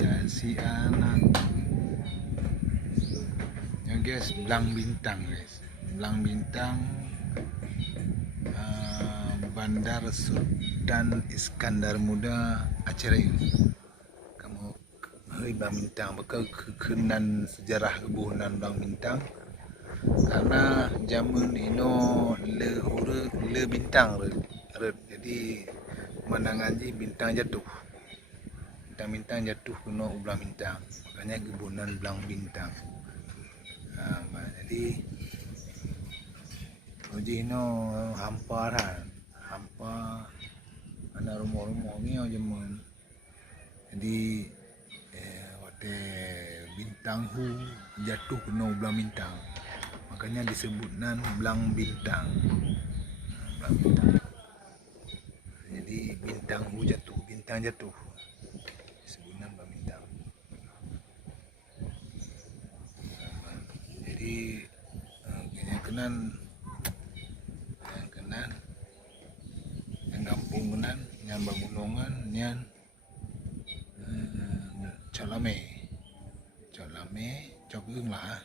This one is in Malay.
kasih anak. Ya guys, belang bintang guys, belang bintang, Bandar Sultan Iskandar Muda Aceh Rayu. Kamu belang bintang bakal kekenan sejarah kebunan belang bintang. Karena zaman ino le bintang red. Jadi pemandangan je bintang jatuh. Bintang jatuh kena belang bintang. Makanya kebunan belang bintang. Jadi uji ino hampa kan. Hampa ada rumah-rumah ni zaman. Jadi waktu bintang hu jatuh kena belang bintang. Makanya disebutnan belang bintang. Belang bintang. Jadi bintang hu jatuh, bintang jatuh. Disebutnan belang bintang. Jadi kenan yang kampung kenan, yang bangunangan, yang Cok Lame, Cok Geung lah.